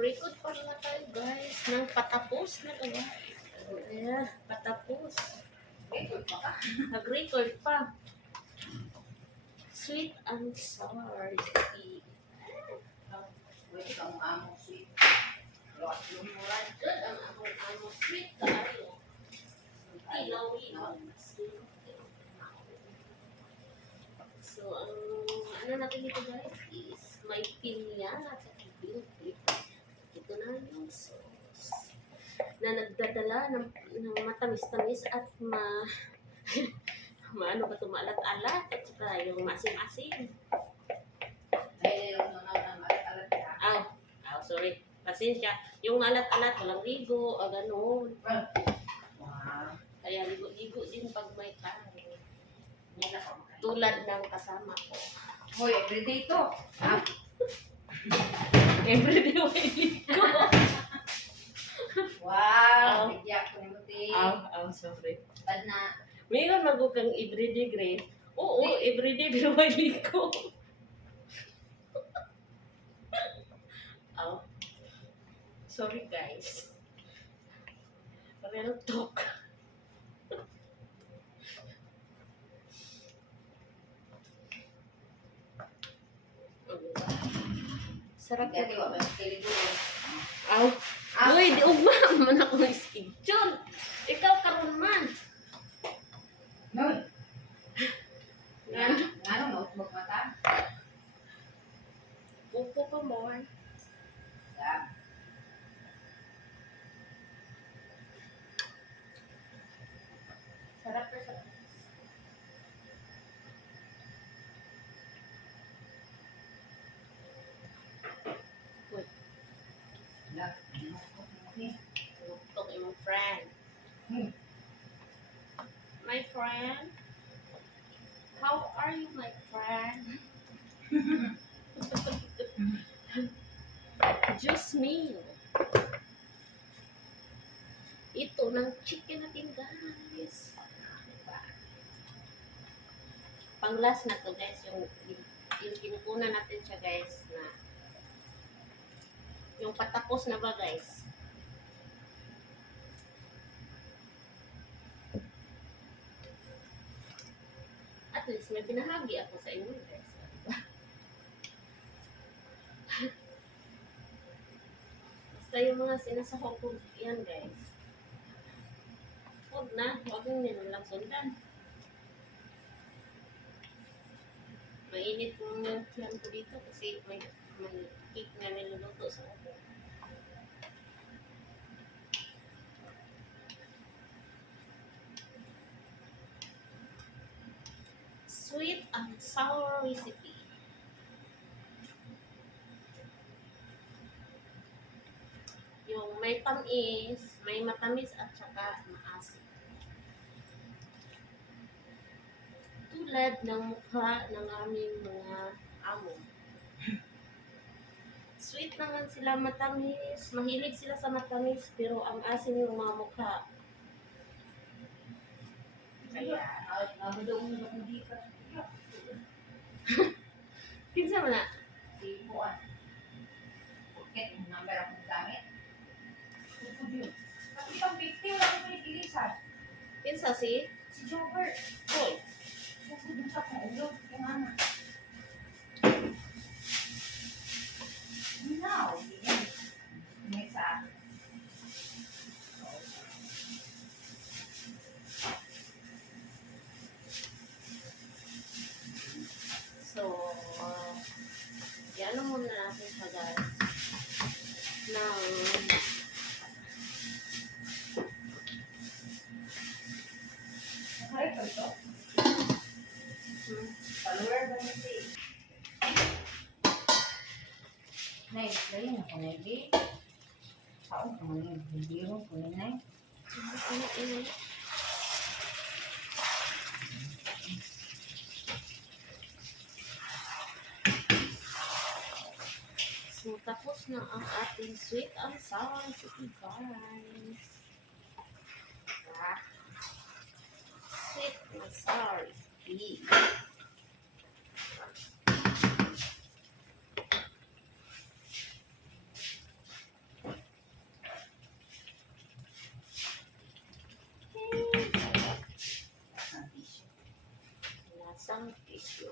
Mag-record pa na tayo guys ng patapos na gawa. Ayan, patapos. Nag-record pa. Sweet and sour recipe. Pwede kang amo sweet. Lumurad dyan ang akong amo sweet tayo. Ilaw-ilaw. So, ang ano natin dito guys is may pinya at saka ito na yung sauce na nagdadala ng matamis-tamis at ano ba ito, maalat-alat at saka yung masim-asim. Ay, yung alat niya. Sorry. Pasensya. Yung maalat-alat, walang ligo, gano'n. Wow. Kaya ligo-ligo din pag may kain. Yan ako. Tulad ng kasama ko. Hoy, everyday to. Everyday may ligo. Wow. Bigyan ko ni Muti. Sorry. Bad na. Mayroon magukang everyday grade. Oo, everyday pero may ligo. Sorry guys. Real talk. Sarap Dati wa ba kiligo. Uy, di ugma man ako ng schedule. Ikaw karon man. Noy. Ngano notebook mata? Upo pa mo. Yeah. Sarap na sarap. Talk to my friend. My friend? How are you, my friend? Juice meal. Ito ng chicken natin, guys. Pang-last na to, guys. Yung kinukunan natin siya, guys, na yung patapos na ba, guys? At least may pinahagi ako sa inyo, guys. Basta yung mga sinasahog ko yan, guys. Huwag nyo nilang sundan. Mainit yung yan ko dito kasi may cake na niluluto sa ako. Sweet and sour recipe. Yung may tamis, may matamis at saka maasim. Tulad ng mukha ng aming mga amo. Sweet naman sila, matamis. Mahilig sila sa matamis, pero ang asim yung mga mukha. Kaya, nabudong mo hindi ka. Kinsa man na? Si Juan. Bakit yung number akong gamit? Kasi pang 50, wala ko pinigilisan. Kinsa si? Si Jobber. Hoy. Kasi dun sa paulog, yung anak. No, yan. May sa akin. So, yan muna natin siya, guys. Ng Ay, ito. Follower ba niya si? Nay, lain ako na hindi. Saan ko man yung video ko na nay? So, tapos na ang ating sweet and sour recipe, guys. Sweet and sour recipe. isang tissue.